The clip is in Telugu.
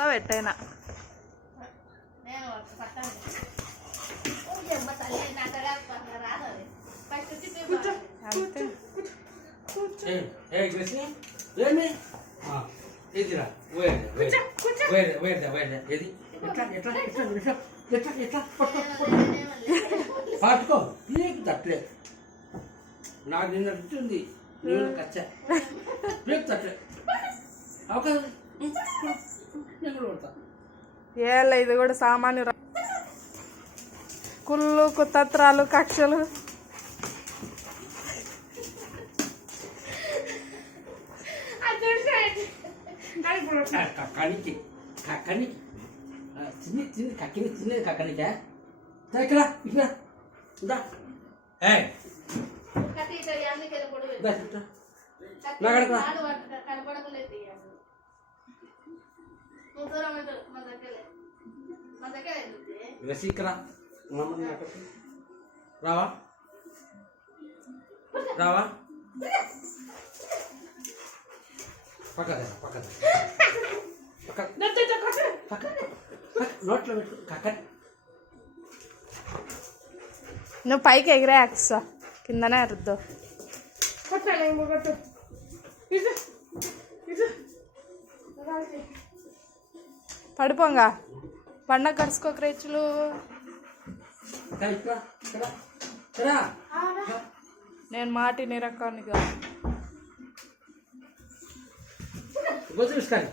వస్తావు ఎట్టయినా పట్టుకో, నీకు తట్లే. నాకు నిన్న రుచింది నేను కచ్చా నీకు తట్లే. అవకాశం ఏళ్ళ ఇది కూడా సామాన్య రా- కుళ్ళు కుతంత్రాలు కక్షలు. కక్కనికి కక్కనికి. చిన్ని చిన్ని కక్కిని చిన్నది కక్కనికా? ఇక్కడ ఇక్కడ దా. ఏయ్ కత్తి ఇట్లా అందుకే పొడి దా ఇట్లా. నా కడకు రా. కనపడకలేదు నువ్వు దూరం ఉండు, మా దగ్గర మా దగ్గర ఎందుకు? రసీకరా మమ్మల్ని నాకకు. రావా రావా పక్కన పక్కన పక్కన పక్కన నోట్లో పెట్టు కక్కన నువ్వు పైకి ఎగిరే అక్స కిందనే అరుద్దు పడిపోంగా పండగ కడుసుకోక రేచులు నేను మాటి నిరకానిగా గొంతు చూసుకోండి